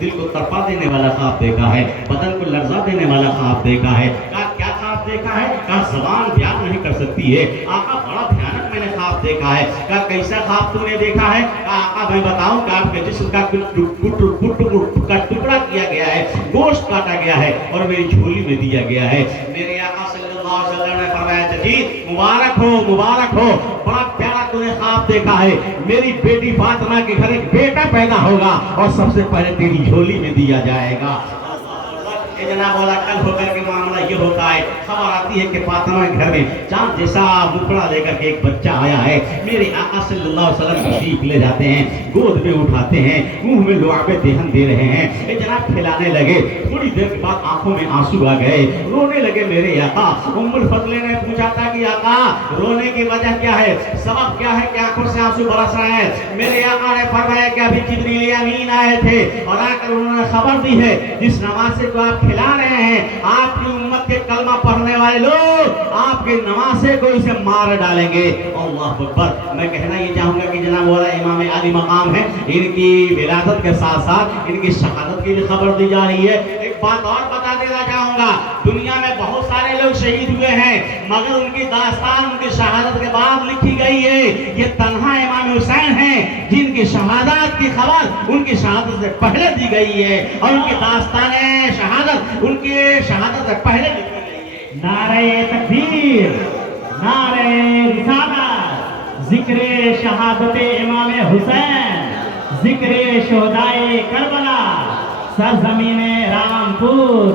دل کو تڑپا دینے والا خواب دیکھا ہے، بدن کو لرزا دینے والا خواب دیکھا ہے۔ کیا خواب دیکھا ہے؟ کہا زبان بیان نہیں کر سکتی ہے آقا، بڑا بھیانک میں نے خواب دیکھا ہے۔ کہا کیسا خواب تو نے دیکھا ہے؟ کہا آقا میں بتاؤں کہ آپ کے جسم کا ٹکڑا کیا گیا ہے، گوشت کاٹا گیا ہے اور میری جھولی میں دیا گیا ہے۔ میرے آقا صلی اللہ علیہ وسلم نے فرمایا جدید مبارک ہو، مبارک ہو، بڑا پیارا تو نے خواب دیکھا ہے، میری بیٹی فاطمہ کے گھر ایک بیٹا پیدا ہوگا اور سب سے پہلے تیری جھولی میں دیا جائے گا۔ جناب والا کل ہو کر کے معاملہ یہ ہوتا ہے، خبر آتی ہے کہ فاطمہ کے گھر میں چاند جیسا مکڑا لے کر کے ایک بچہ آیا ہے۔ میرے آقا صلی اللہ علیہ وسلم تشریف لے جاتے ہیں، گود میں اٹھاتے ہیں، منہ میں لعاب دہن دے رہے ہیں، اے جناب کھلانے لگے۔ تھوڑی دیر کے بعد آنکھوں میں آنسو آ گئے، رونے لگے میرے آقا۔ ام الفضل نے پوچھا تھا کہ آقا رونے کی وجہ کیا ہے، سبب کیا ہے کہ آنکھوں سے آنسو برس رہے ہیں؟ میرے آقا نے فرمایا کہ ابھی جبریل امین آئے تھے اور آ کر انہوں نے خبر دی ہے جس نمازے کو آپ کھلا رہے ہیں، آپ کی امت کے کلمہ پڑھنے والے لوگ آپ کے نواسے کو اسے مار ڈالیں گے۔ اللہ اکبر۔ میں کہنا یہ چاہوں گا کہ جناب والا امام علی مقام ہے، ان کی ولادت کے ساتھ ساتھ ان کی شہادت کی بھی خبر دی جا رہی ہے۔ ایک بات اور بتا دینا چاہوں گا، دنیا میں بہت سارے لوگ شہید ہوئے ہیں مگر ان کی داستان ان کی شہادت کے بعد لکھی گئی ہے۔ یہ تنہا امام حسین ہیں جن کی شہادت کی خبر ان کی شہادت سے پہلے دی گئی ہے اور ان کی داستان شہادت ان کی شہادت سے پہلے لکھی گئی ہے۔ نعرہ تکبیر، نعرہ رسالت، ذکر شہادت امام حسین، ذکر شہدائے کربلا، سرزمین رامپور،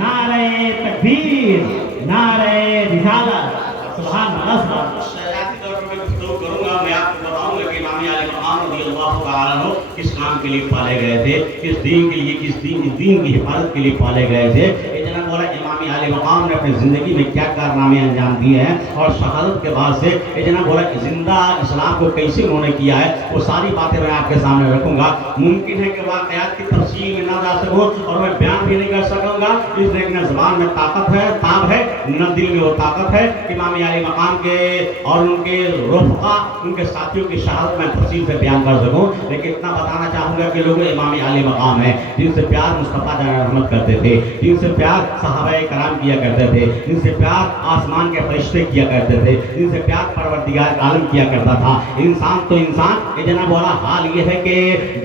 نعرہ تکبیر، نعرہ رسالت۔ سبحان اللہ۔ شریعتی طور پر میں گفتگو کروں گا، میں آپ کو بتاؤں گا کہ امام علی مقام رضی اللہ تعالیٰ عنہ کس کام کے لیے پالے گئے تھے، کس دین کے لیے، کس دین کی حفاظت کے لیے پالے گئے تھے۔ یہ جناب مولا امام علی مقام نے اپنی زندگی میں کیا کارنامے انجام دیے ہیں اور شہادت کے بعد سے یہ جناب مولا زندہ اسلام کو کیسے انہوں نے کیا ہے، وہ ساری باتیں میں آپ کے سامنے رکھوں گا۔ ممکن ہے کہ واقعات کی تفصیل میں نہ جا سکوں اور میں بیان بھی نہیں کر سکوں گا، اس لیے نہ زبان میں طاقت ہے، تاب ہے، نہ دل میں وہ طاقت ہے امام علی مقام کے اور ان کے رفقا، ان کے ساتھیوں کی شہادت میں تفصیل سے بیان کر سکوں۔ لیکن اتنا بتانا چاہوں گا کہ لوگ امام علی مقام ہیں جن سے پیار مصطفیٰ جان رحمت کرتے تھے، جن سے پیار صحابہ کرام کیا کرتے تھے، جن سے پیار آسمان کے فرشتے کیا کرتے تھے، جن سے پیار پروردگار عالم کیا کرتا تھا۔ انسان تو انسان، یہ جناب والا حال یہ ہے کہ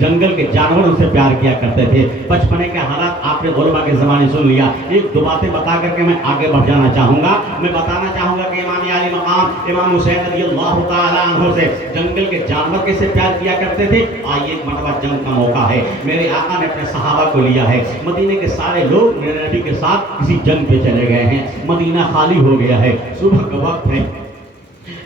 جنگل کے جانور ان سے پیار کیا کرتے تھے۔ بچپنے کے حالات آپ نے علماء کے زمانے سن لیا، ایک دو باتیں بتا کر کے میں آگے بڑھ جانا چاہوں گا۔ میں بتانا چاہوں گا کہ امام علی مقام امام حسین رضی اللہ تعالیٰ عنہ سے جنگل کے جانور کیسے پیار کیا کرتے تھے۔ آئیے ایک مرتبہ جنگ کا موقع ہے، میرے آقا نے اپنے صحابہ کو لیا ہے، مدینے کے سارے لوگ میرے نبی کے ساتھ کسی جنگ پہ چلے گئے ہیں، مدینہ خالی ہو گیا ہے، صبح کا وقت ہے،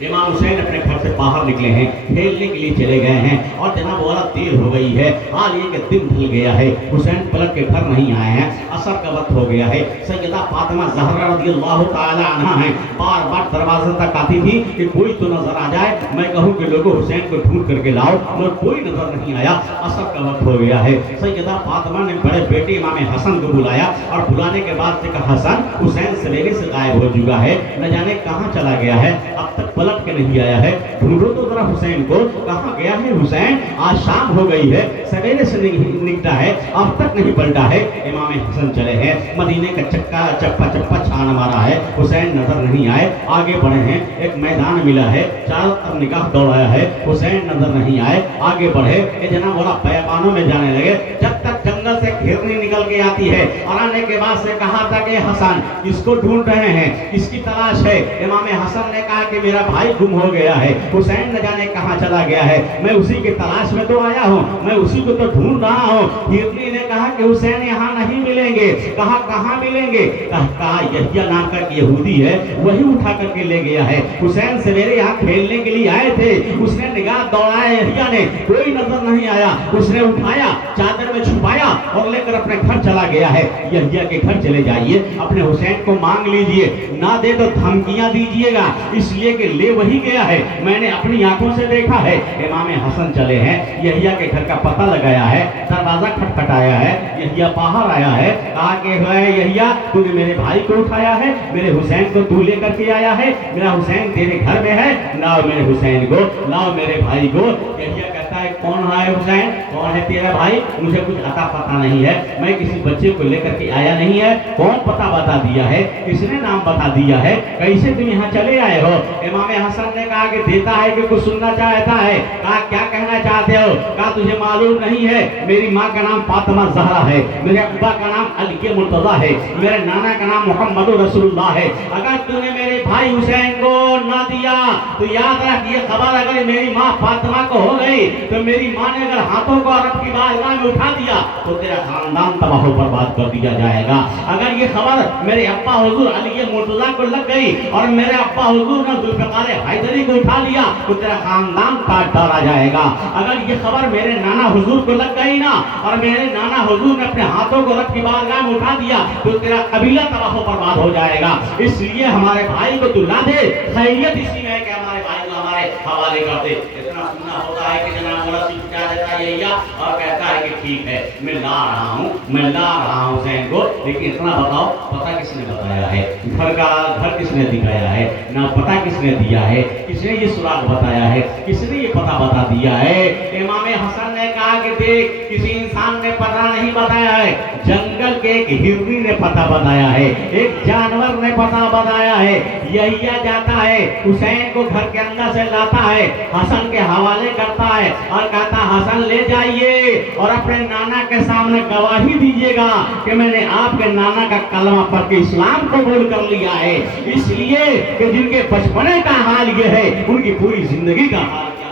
امام حسین اپنے گھر سے باہر نکلے ہیں، کھیلنے کے لیے چلے گئے ہیں اور جناب والا دیر ہو گئی ہے، حال یہ کہ دن ڈھل گیا ہے، حسین پلٹ کے گھر نہیں آئے ہیں، عصر کا وقت ہو گیا ہے۔ سیدہ فاطمہ زہرا رضی اللہ تعالی عنہا ہیں، بار بار دروازے تک آتی تھی کہ کوئی تو نظر آ جائے، میں کہوں کہ لوگوں حسین کو ڈھونڈ کر کے لاؤ، مگر کوئی نظر نہیں آیا، عصر کا وقت ہو گیا ہے۔ سیدہ فاطمہ نے بڑے بیٹے امام حسن کو بلایا اور بلانے کے بعد سے کہا حسن حسین سویرے سے غائب ہو چکا ہے، نہ جانے کہاں چلا گیا ہے، اب تک پلٹ کے نہیں آیا ہے، ڈھونڈو تو ذرا حسین کو، کہاں گیا ہے حسین، آج شام ہو گئی ہے، سویرے سے نکلا ہے، اب تک نہیں پلٹا ہے۔ امام حسن چلے ہیں، مدینے کا چپا چھان مارا ہے، حسین نظر نہیں آئے، آگے بڑھے ہیں، ایک میدان ملا ہے، چاروں طرف نگاہ دوڑایا ہے، حسین نظر نہیں آئے، آگے بڑھے، یہ جناب والا بیابانوں میں جانے لگے، جب تک جنگل سے گھیرنی نکل کے آتی ہے اور آنے کے بعد سے کہا تھا کہ حسن اس کو ڈھونڈ رہے ہیں، اس کی تلاش ہے۔ امام حسن نے کہا کہ میرا بھائی گم ہو گیا ہے، حسین نہ جانے کہاں چلا گیا ہے، میں اسی کی تلاش میں تو آیا ہوں، میں اسی کو تو ڈھونڈ رہا ہوں۔ ہرنی نے کہا کہ حسین یہاں نہیں ملیں گے، کہا کہاں ملیں گے، کہا یحییٰ نام کا یہودی ہے وہی اٹھا کر کے لے گیا ہے، حسین سویرے یہاں کھیلنے کے لیے آئے تھے، اس نے نگاہ دوڑایا یحییٰ نے، کوئی نظر نہیں آیا، اس نے اٹھایا چادر میں چھپایا اور لے کر اپنے گھر چلا گیا ہے۔ یحییٰ کے گھر چلے جائیے، اپنے حسین کو مانگ لیجئے، نہ دے تو دھمکیاں دیجئے گا، اس لیے کہ لے وہی گیا ہے، میں نے اپنی آنکھوں سے دیکھا ہے۔ امام حسن چلے ہیں، یحییٰ کے گھر کا پتہ لگایا ہے، دروازہ کھٹکھٹایا ہے، یحییٰ باہر آیا ہے، کہا کہ یحییٰ تو نے میرے بھائی کو اٹھایا ہے، میرے حسین کو تو لے کر کے آیا ہے، میرا حسین تیرے گھر میں ہے، لاؤ میرے حسین کو، لاؤ میرے بھائی کو۔ یحییٰ کہتا ہے कौन है हुसैन, कौन है तेरा भाई, मुझे कुछ अता पता नहीं है, मैं किसी बच्चे को लेकर के आया नहीं है, कौन पता बता दिया है, किसने नाम बता दिया है, कैसे तुम यहाँ चले आए हो। इमाम हसन ने कहा कि देता है कि कुछ सुनना चाहता है, कहा क्या कहना चाहते हो, कहा तुझे मालूम नहीं है मेरी माँ का नाम फातिमा ज़हरा है, मेरे अब्बा का नाम अली मुर्तज़ा है, मेरे नाना का नाम मोहम्मद रसूलुल्लाह है, अगर तूने मेरे भाई हुसैन को ना दिया तो याद रख ये खबर अगर मेरी माँ फातिमा को हो गई तो मेरी माँ ने अगर हाथों को अरब की बारगाह में उठा दिया तो तेरा खानदान तबाह बर्बाद कर दिया जाएगा। अगर ये खबर मेरे अब्बा हुजूर अली मुर्तज़ा को लग गई और मेरे अब्बा हुजूर ने जुल्फ़िकार हैदरी को उठा लिया तो तेरा खानदान काट डाला जाएगा। अगर ये खबर मेरे नाना हुजूर को लग गई ना और मेरे नाना हुजूर ने अपने हाथों को रब की बारगाह में उठा दिया तो तेरा कबीला तबाह बर्बाद हो जाएगा। इसलिए हमारे भाई को तू ला दे, खैरियत इसी में है कि हमारे भाई को हमारे हवाले कर दे। इतना सुनना होता है कि जनाब वाला सिखा देता है यही और कहता है कि ठीक है मैं ला रहा हूँ हुसैन को, लेकिन इतना बताओ पता किसने बताया है, घर किसने दिखाया है, ना पता किसने दिया है, किसने ये सुराग बताया है, किसने ये पता बता दिया है। इमाम हसन ने कहा कि देख किसी इंसान ने पता नहीं बताया है, जंगल के एक हिरनी ने पता बताया है, एक जानवर ने पता बताया है। यहिया जाता है हुसैन को घर के अंदर से लाता है, हसन के हवाले करता है और कहता हसन ले जाइए और अपने नाना के सामने गवाही दीजिएगा कि मैंने आपके नाना का कलमा पढ़ के इस्लाम कबूल कर लिया है। इसलिए कि जिनके बचपने का हाल ये है उनकी पूरी जिंदगी का हाल क्या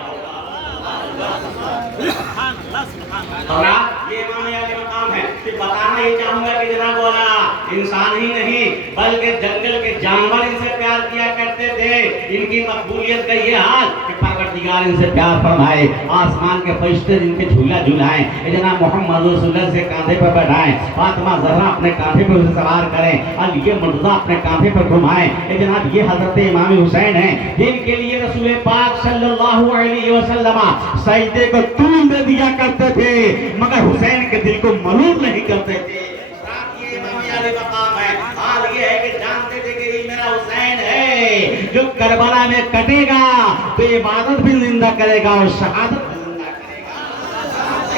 होगा। ये इमाम अली मकाम है कि बताना ही चाहूंगा कि जनाब बोला इंसान ही नहीं बल्कि जंगल के जानवर इनसे प्यार किया करते थे। इनकी मकबूलियत का ये हाल कि परवरदिगार इनसे प्यार फरमाए, आसमान के फरिश्ते इनके झूला झूलाएं, जनाब मोहम्मद रसूलुल्लाह से कांधे पर बैठाएं, फातिमा ज़हरा अपने कांधे पर उसे सवार करें, अली मुर्तज़ा अपने कांधे पर घुमाएं। जनाब ये हजरत इमाम हुसैन हैं जिनके लिए रसूल पाक सल्लल्लाहु अलैहि वसल्लम सजदे को तूल दे दिया करते थे मगर हुसैन के दिल को मलूल नहीं करते थे। ये इमाम अली मकाम है। हाल ये है कि जानते थे कि ये मेरा हुसैन है जो करबला में कटेगा तो इबादत भी जिंदा करेगा और शहादत भी जिंदा करेगा।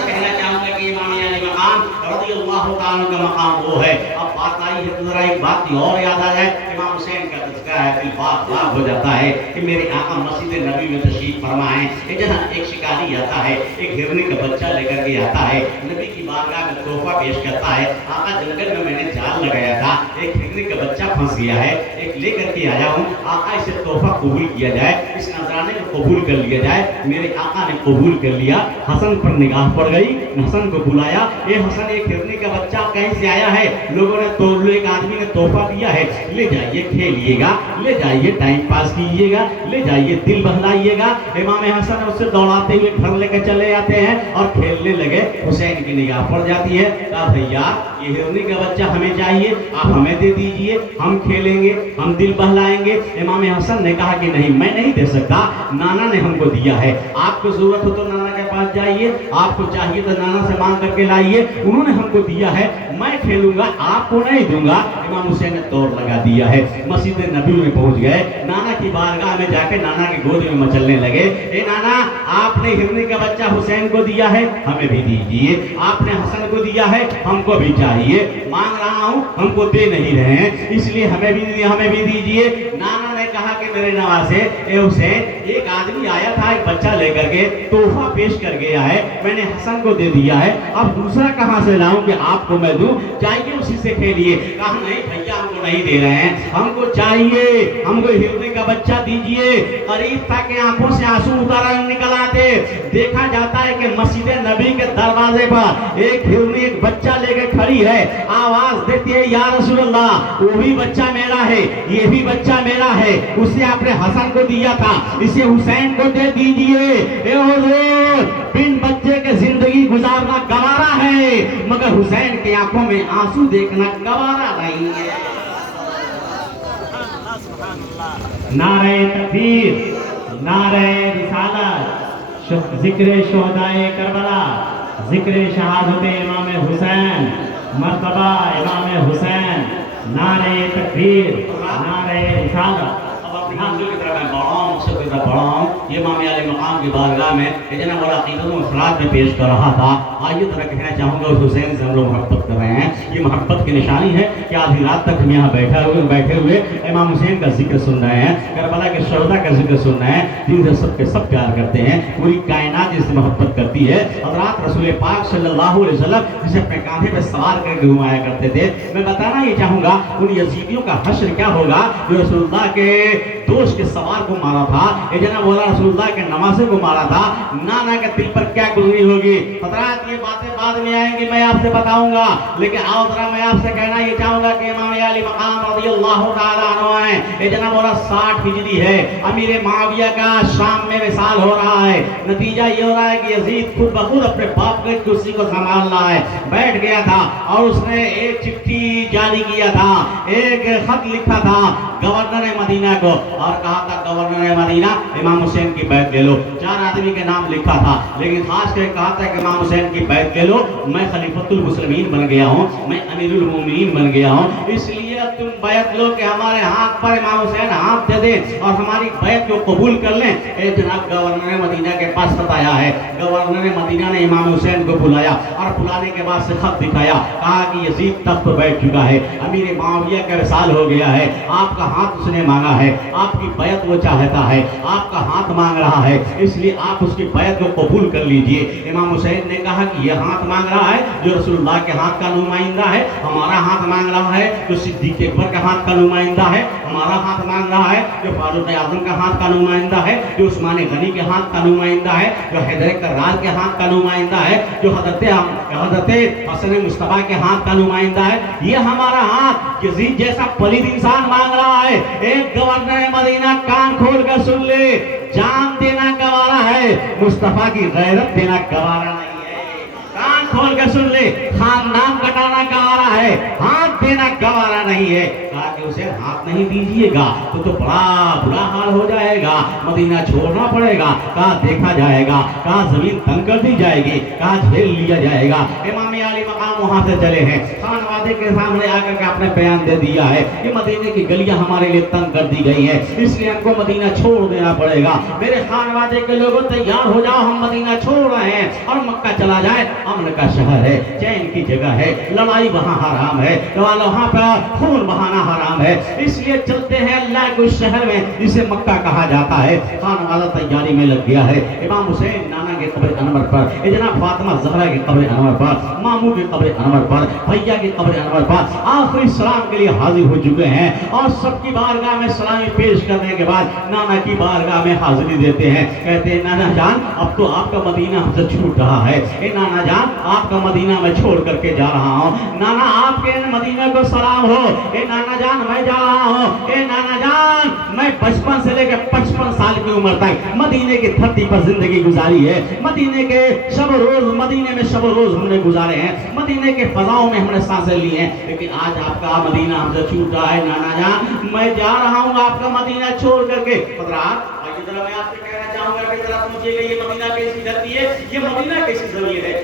कहना चाहूंगा कि इमाम अली मकाम रज़ियल्लाहु ताला का मकाम वो है। अब बात आई है तो जरा एक बात की और याद आ जाए, इमाम हुसैन का तज़किरा है, दिल बाग हो जाता है कि मेरे आका मस्जिद नबी में तशरीफ फरमा है। जैसा एक शिकारी आता है, एक हिरनी का बच्चा लेकर के आता है, नबी की बारगाह में तोहफा पेश करता है, आका जंगल में मैंने जाल लगाया था, एक हिरनी का बच्चा फंस गया है, एक लेकर के आया हूँ, आका इसे तोहफा कबूल किया जाए, इस नजराने को कबूल कर लिया जाए। मेरे आका ने कबूल कर लिया। हसन पर निगाह पड़ गई, हसन को बुलाया, ये हसन एक हिरनी का बच्चा कहीं से आया है, लोगों ने एक आदमी ने तोहफा दिया है, ले जाइए खेलिएगा, ले जाइए टाइम पास कीजिएगा, ले जाइए दिल बहलाइएगा। इमाम हसन उससे दौड़ाते हुए घर लेकर चले आते हैं और खेलने लगे। हुसैन की निगाह पड़ जाती है, कहा भैया ये हिरनी का बच्चा हमें चाहिए, आप हमें दे दीजिए, हम खेलेंगे, हम दिल बहलाएंगे। इमाम हसन ने कहा कि नहीं मैं नहीं दे सकता, नाना ने हमको दिया है, आपको जरूरत हो तो नाना के पास जाइए, आपको चाहिए तो नाना से मांग करके लाइए, उन्होंने हमको दिया है, मैं खेलूंगा, आपको नहीं दूंगा। इमाम हुसैन ने दौड़ लगा दिया है, मस्जिद नबी में पहुंच गए, नाना की बारगाह में जाके नाना की गोद में मचलने लगे। ए नाना आपने हिरनी का बच्चा हुसैन को दिया है, हमें भी दीजिए, आपने हसन को दिया है, हमको भी चाहिए, मांग रहा हूँ हमको दे नहीं रहे हैं, इसलिए हमें भी दीजिए। नाना ने कहा कि मेरे नवासे ए हुसैन एक आदमी आया था एक बच्चा लेकर के तोहफा पेश कर गया है, मैंने हसन को दे दिया है, अब दूसरा कहां से लाऊं कि आपको मैं दूं, चाहिए उसी से खेलिए। कहा नहीं भैया हमको नहीं दे रहे हैं, हमको चाहिए, हमको हिरनी का बच्चा दीजिए। करीब था कि आंखों से आंसू उतर निकल आते। देखा जाता है कि मस्जिद नबी के दरवाजे पर एक हिरनी एक बच्चा लेके खड़ी है, आवाज देती है या रसूलल्लाह वो भी बच्चा मेरा है, ये भी बच्चा मेरा है, उसे आपने हसन को दिया था, इसे हुसैन को दे दीजिए। ए हुजूर बिन बच्चे के जिंदगी गुजारना गवारा है मगर हुसैन की आंखों में आंसू देखना गवारा नहीं है। नारे तकबीर, नारे रिसालत, जिक्र शोहदाए करबला, जिक्र शहादत इमाम हुसैन, मर्तबा इमाम हुसैन, नारे तकबीर, नारे रिसालत। अब ध्यान दो की तरह मैं बढ़ा हूँ, मकसद की तरफ बढ़ा हूँ। ये इमाम आले मकाम की बारगाह में इतना बड़ा अक़ीदत व अखराज में पेश कर रहा था। आइए तरह कहना चाहूँगा उस हुसैन से हम लोग मोहब्बत कर रहे हैं। ये मोहब्बत की निशानी है कि आधी रात तक हम यहाँ बैठे हुए इमाम हुसैन का जिक्र सुन रहे हैं, करबला के शहदा का जिक्र सुन रहे हैं, जिनसे सबके सब प्यार करते हैं, पूरी कायनात जिससे मोहब्बत करती है। हज़रत रसूल पाक सल्लल्लाहु अलैहि वसल्लम जिसे अपने कांधे पे सवार करके घुमाया करते थे। मैं बताना ये चाहूँगा उन यजीदियों का हश्र क्या होगा जो रसूलुल्लाह के दोस्त के सवार को मारा था, ये जना बोला रसूलुल्लाह के नवासे को मारा था, नाना के दिल पर क्या गुजरी होगी। हज़रत ये बातें बाद में आएंगी, मैं आपसे बताऊंगा, लेकिन आओ जरा मैं आपसे कहना ये चाहूंगा कि इमाम अली मकाम रज़ियल्लाहु ताला अन्हु है। ये जना बोला 60 हिजरी है, अमीर माविया का शाम में विसाल हो रहा है। नतीजा ये हो रहा है कि यजीद खुद बखुद अपने बाप की कुर्सी को संभाल रहा है, बैठ गया था और उसने एक चिट्ठी जारी किया था, एक खत लिखा था गवर्नर मदीना को और कहा था गवर्नर मदीना इमाम हुसैन की बैत ले लो। 4 आदमी के नाम लिखा था, लेकिन खास करके कहा था कि इमाम हुसैन की बैत ले लो, मैं खलीफतुल मुस्लिमीन बन गया हूँ, मैं अमीरुल मोमिनीन बन गया हूँ, इसलिए तुम बैत लो कि हमारे हाथ पर इमाम हुसैन हाथ दे दे और हमारी बैत को कबूल कर लें। ए जनाब गवर्नर मदीना के पास खत आया है। गवर्नर मदीना ने इमाम हुसैन को बुलाया और बुलाने के बाद से खत दिखाया, कहा कि यजीद तख्त पर बैठ चुका है, अमीर माविया का विसाल हो गया है, आपका हाथ उसने मांगा है, आपकी बैत वो चाहता है, आपका हाथ मांग रहा है, इसलिए आप उसकी बैत को कबूल कर लीजिए। इमाम हुसैन ने कहा कि यह हाथ मांग रहा है जो रसूलुल्लाह के हाथ का नुमाइंदा है, हमारा हाथ मांग रहा है जो सिद्दीक़ अकबर का हाथ का नुमाइंदा है, हमारा हाथ मांग रहा है जो फारूक आज़म का हाथ का नुमाइंदा है, जो उस्मान गनी के हाथ का नुमाइंदा है, जो हैदर कर्रार के हाथ का नुमाइंदा है, जो हज़रत हसन मुस्तफ़ा के हाथ का नुमाइंदा है। ये हमारा हाथ यजीद जैसा पलीद इंसान मांग रहा है। एक गवर्नर मदीना कान खोल कर सुन ले, जान देना गवारा है, मुस्तफ़ा की गैरत देना गवारा नहीं है। कान खोल कर सुन ले, खानदान कटाना गवारा है, हाथ देना गवारा नहीं है। कहा कि उसे हाथ नहीं दीजिएगा तो बड़ा बुरा हाल हो जाएगा, मदीना छोड़ना पड़ेगा, कहा देखा जाएगा, कहा जमीन तंग कर दी जाएगी, कहा झेल लिया जाएगा। इमाम अली मकाम वहां से चले हैं, खान वादे के सामने आकर के आपने बयान दे दिया है कि मदीने की गलियां हमारे लिए तंग कर दी गई है, इसलिए हमको मदीना छोड़ देना पड़ेगा। मेरे खान वादे के लोगों तैयार हो जाओ, हम मदीना छोड़ रहे हैं और मक्का चला जाए, अमन का शहर है, चैन की जगह है, लड़ाई वहाँ हराम है, वहाँ पर खून बहाना हराम है, इसलिए चलते हैं अल्लाह के उस शहर में जिसे मक्का कहा जाता है। खान वाला तैयारी में लग गया है। इमाम हुसैन नाना के कब्र अनवर पर, जनाब फातिमा ज़हरा के कब्र अनवर पर, मामू के कब्र अनवर पर, भैया के कब्र अनवर पर आखिरी सलाम के लिए हाजिर हो चुके हैं और सबकी बारगाह में सलामी पेश करने के बाद नाना की बारगाह में हाजिरी देते हैं। कहते हैं नाना जान अब तो आपका मदीना हमसे छूट रहा है, ए नाना जान आपका मदीना मैं छोड़ करके जा रहा हूँ, नाना आपके मदीना को सलाम हो, ए नाना जान मैं जा रहा हूँ, ए नाना जान मैं बचपन से लेकर 55 साल की उम्र तक मदीने की धरती पर जिंदगी गुजारी है, मदीने के शब रोज मदीने में शब रोज हमने गुजारे हैं, मदीने के फजाओं में हमने सांसें ली हैं, लेकिन आज आपका मदीना हमसे छूट रहा है, नाना जान मैं जा रहा हूँ आपका मदीना छोड़ करके। मैं आपसे कहना चाहूंगा कि जरा समझिएगा ये मदीना कैसी धरती है, ये मदीना कैसी जमीन है।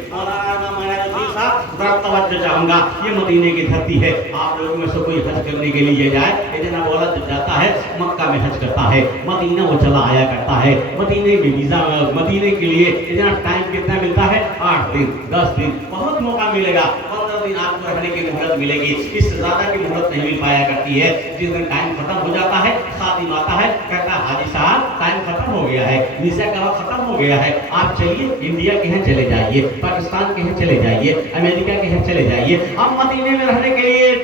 तवज्जो चाहूंगा, ये मदीने की धरती है। आप लोगों में से कोई हज करने के लिए जाए, इतना बोला जब जाता है मक्का में हज करता है, मदीना वो चला आया करता है, मदीने में वीजा मदीने के लिए इतना टाइम कितना मिलता है 8 दिन 10 दिन, बहुत मौका मिलेगा, 15 दिन आपको रहने की मोहलत मिलेगी, इससे ज्यादा की मोहलत नहीं मिल पाया करती है। जिस दिन टाइम खत्म हो जाता है खादिम आता है, कहता है हाजी साहब टाइम खत्म हो गया है, वीजा का वक्त खत्म हो गया है, आप चलिए इंडिया के यहाँ चले जाइए, पाकिस्तान के यहाँ चले जाइए, अमेरिका के यहाँ चले जाइए, अब मदीने में रहने के लिए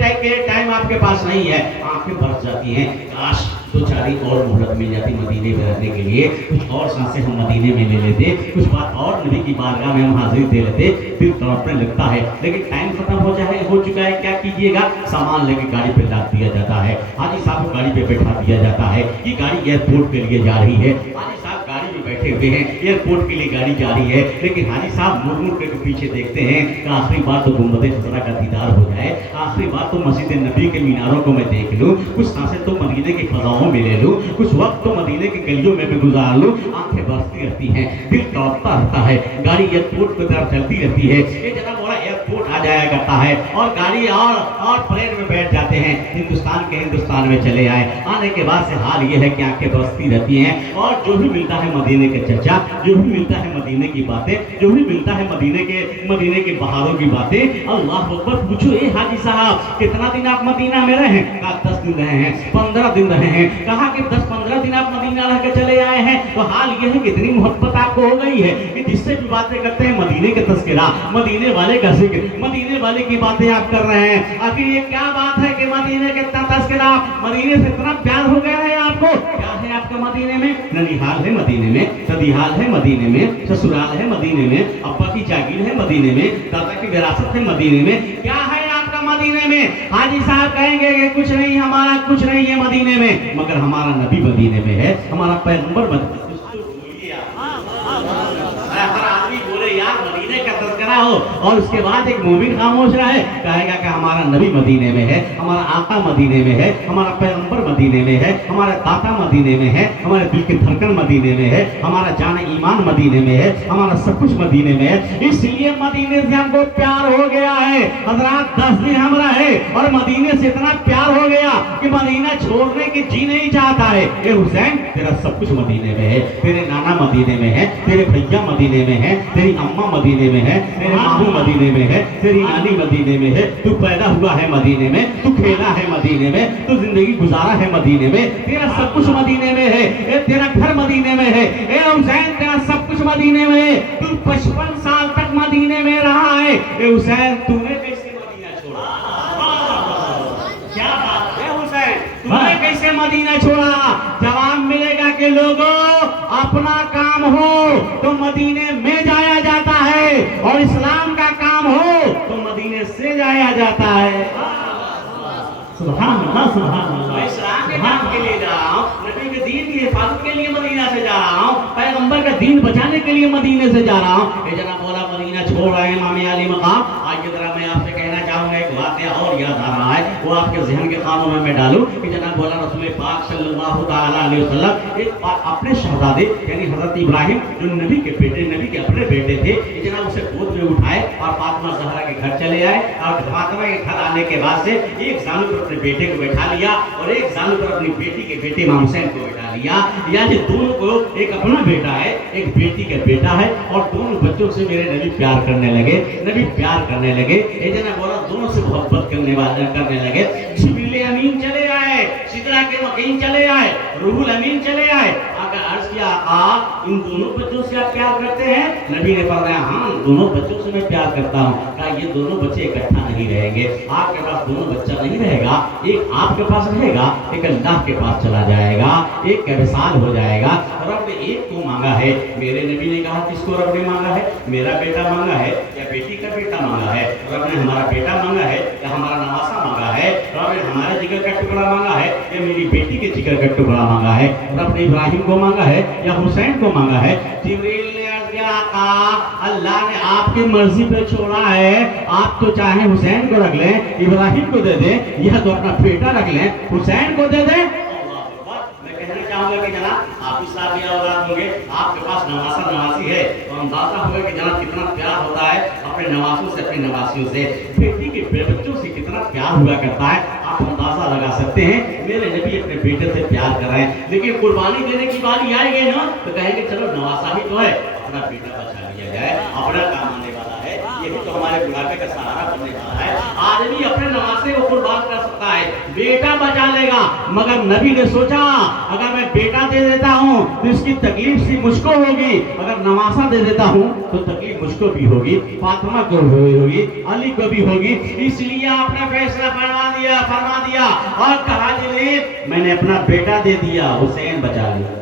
टाइम आपके पास नहीं है। आंखें बरस जाती हैं, काश 2-4 दिन और मोहलत मिल जाती मदीने में रहने के लिए, कुछ और सांसें हम मदीने में ले लेते, कुछ बात और नबी की बारगाह में हम हाजिरी दे लेते, दिल तड़पने लगता है, लेकिन टाइम खत्म हो चुका है, क्या कीजिएगा, सामान लेके गाड़ी पे लाद दिया जाता है, हाजी साहब को गाड़ी पे बैठा दिया जाता है, ये गाड़ी एयरपोर्ट के लिए जा रही है, हाजी साहब गाड़ी में बैठे हुए हैं, एयरपोर्ट के लिए गाड़ी जा रही है, लेकिन हाजी साहब मुड़ के पीछे देखते हैं कि आखिरी बार तो गुंबद खतरा का दीदार हो जाए, आखिरी बार तो मस्जिद नबी के मीनारों को मैं देख लूं, कुछ सांसें तो मदीने की फजाओं में ले लूं, कुछ वक्त तो मदीने की गलियों में भी गुजार लूं। आंखें बरसती रहती हैं, दिल तड़पता रहता है, गाड़ी एयरपोर्ट की तरफ चलती रहती है। ये जनाब वाला एयरपोर्ट आ जाया करता है और गाड़ी और प्लेन में बैठ जाते हैं, हिंदुस्तान में चले आए। आने के बाद से हाल ये है कि आंखें बरसती रहती हैं और जो भी मिलता है मदीने के चर्चा, जो भी मिलता है मदीने की बातें, जो भी मिलता है मदीने के बहारों की बातें, अल्लाह अकबर। पूछो ए हाजी साहब कितना दिन आप मदीना में रहे? कहा 10 दिन रहे हैं, 15 दिन रहे हैं। कहा कि 10-15 दिन आप मदीना रह के चले आए हैं, तो हाल ये है कि इतनी मोहब्बत आपको हो गई है कि जिससे भी बातें करते हैं मदीने के तस्करा, मदीने वाले का जिक्र, मदीने वाले की बातें आप कर रहे हैं। आखिर ये क्या बात है कि मदीने के तस्करा, मदीने से इतना प्यार हो गया है आपको? क्या है आपका मदीने में? ननिहाल है मदीने में, सदिहाल है मदीने में, ससुराल है मदीने में, अब्बा की जागीर है मदीने में, दादा की विरासत है मदीने में। क्या है आपका मदीने में? हाजी साहब कहेंगे कि कुछ नहीं, हमारा कुछ नहीं है मदीने में, मगर हमारा नबी मदीने में है, हमारा पैगंबर मदीने। हर आदमी बोले यार मदीने का तज़किरा हो और उसके बाद एक मोमिन खामोश रहे, कहेगा कि हमारा नबी मदीने में है, हमारा आका मदीने में है, हमारा पैगंबर मदीने में है, हमारा दाता मदीने में है, हमारे दिल की धड़कन मदीने में है, हमारा जान ईमान मदीने में है, हमारा सब कुछ मदीने में है। इसलिए मदीने से हमको प्यार हो गया है। हज़रात 10 दिन हम रहे और मदीने से इतना प्यार हो गया कि मदीना छोड़ने की जी नहीं चाहता है। ए हुसैन तेरा सब कुछ मदीने में है, तेरे नाना मदीने में है, तेरे भैया मदीने में है, तेरी अम्मा मदीने में है, तेरे मामू मदीने में है, तेरी नानी मदीने में है, तू पैदा हुआ है मदीने में, तू खेला है मदीने में, तू जिंदगी गुजारा है मदीने में, तेरा सब कुछ मदीने में है, तेरा घर मदीने में है। ए हुसैन तेरा सब कुछ मदीने में है, तू 55 साल तक मदीने में रहा है। ए हुसैन तूने कैसे मदीना छोड़ा? क्या बात है हुसैन, तूने कैसे मदीना छोड़ा? जवाब मिलेगा कि लोगों अपना काम हो तो मदीने में जाया जाता है और इस्लाम का काम हो तो मदीने से जाया जाता है। सुभान अल्लाह, सुभान अल्लाह। इस्लाम के काम के लिए जा रहा हूँ, नबी के दीन की हिफाजत के लिए मदीना से जा रहा हूँ, पैगंबर का दीन बचाने के लिए मदीने से जा रहा हूँ। ये जनाब बोला मदीना छोड़ रहे हैं इमाम अली मकाम। आज की तरह मैं आपसे कहना चाहूँगा, एक वाक़या और याद आ रहा है, वो आपके ज़हन के खानों में मैं डालूँ कि जनाब बोला रसूल पाक सल्लल्लाहु तआला अलैहि वसल्लम एक अपने शहजादे यानी हज़रत इब्राहिम जो नबी के बेटे, नबी के अपने बेटे थे, ये जनाब उसे गोद में उठाए और फातिमा ज़हरा के घर चले आए और फातिमा के घर आने के बाद से एक जानिब पर अपने बेटे को बैठा लिया और एक जानिब पर अपनी बेटी के बेटे इमाम हुसैन को बैठा लिया। यानी दोनों को, एक अपना बेटा है, एक बेटी का बेटा है और दोनों बच्चों से मेरे नबी प्यार करने लगे, नबी प्यार करने लगे। ये जना बोला दोनों से मोहब्बत करने लगे। जिब्रील अमीन चले आए, सिदरा के मकीन चले आए, रूहुल अमीन चले आए। आका अर्ज किया आप इन दोनों बच्चों से आप प्यार करते हैं? नबी ने फरमाया हाँ दोनों बच्चों से मैं प्यार करता हूँ। कहा ये दोनों बच्चे इकट्ठा नहीं रहेंगे, आपके पास दोनों बच्चा नहीं रहेगा, एक आपके पास रहेगा, एक अल्लाह के पास चला जाएगा, एक का विसाल हो जाएगा। रब ने एक को मांगा है, मेरे नबी ने कहा किसको रब ने मांगा है? मेरा बेटा मांगा है या बेटी का बेटा मांगा है? रब ने हमारा बेटा मांगा है या हमारा नवासा मांगा है? रब ने हमारे जिगर का टुकड़ा मांगा है या मेरी बेटी के जिगर का टुकड़ा मांगा है? रब ने इब्राहिम को मांगा है या हुसैन को मांगा है? जिब्रील ने अर्ज़ किया आका अल्लाह ने आपकी मर्जी पे छोड़ा है, आप तो चाहे हुसैन को रख लें, इब्राहिम को दे दें या तो अपना बेटा रख लें, हुसैन को दे दें। मैं कहना चाहूंगा कि जनाब आप ही साहब औलाद होंगे, आपके पास नवासा नवासी है तो अंदाजा होगा कि जनाब कितना प्यार होता है अपने नवासों से, अपनी नवासियों से। बेटी के बच्चों से कितना प्यार हुआ करता है आप अंदाजा लगा सकते हैं। मेरे नबी अपने बेटे से प्यार कर रहे हैं, लेकिन कुर्बानी देने की बारी आएगी ना तो कहेंगे चलो नवासा ही तो है, अपना बेटा बचा लिया जाए, अपना काम आने वाला है, यही तो हमारे बुढ़ापे का सहारा बनने वाला है। आदमी अपने नवासे को कुर्बान कर सकता है, बेटा बचा लेगा, मगर नबी ने सोचा अगर मैं बेटा दे देता हूँ तो इसकी तकलीफ सी मुझको होगी, अगर नवासा दे देता हूँ तो तकलीफ मुझको भी होगी, फातिमा को भी होगी, अली को भी होगी। इसलिए आपने फैसला फरमा दिया और कहा जी मैंने अपना बेटा दे दिया, हुसैन बचा लिया।